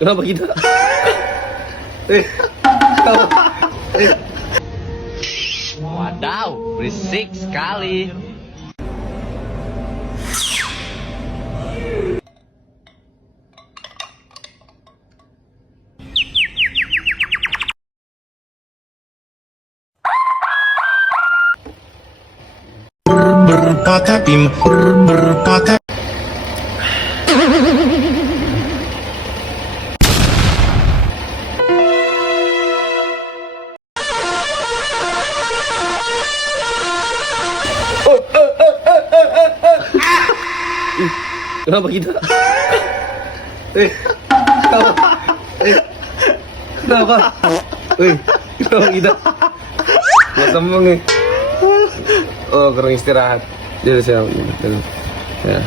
Kenapa kita? Wadaw, berisik sekali. Berpatapim, berpatap. Kenapa kita? Kenapa? Kenapa? Kenapa kita? Gak sambung nih. Oh, kurang istirahat. Jadi saya ya.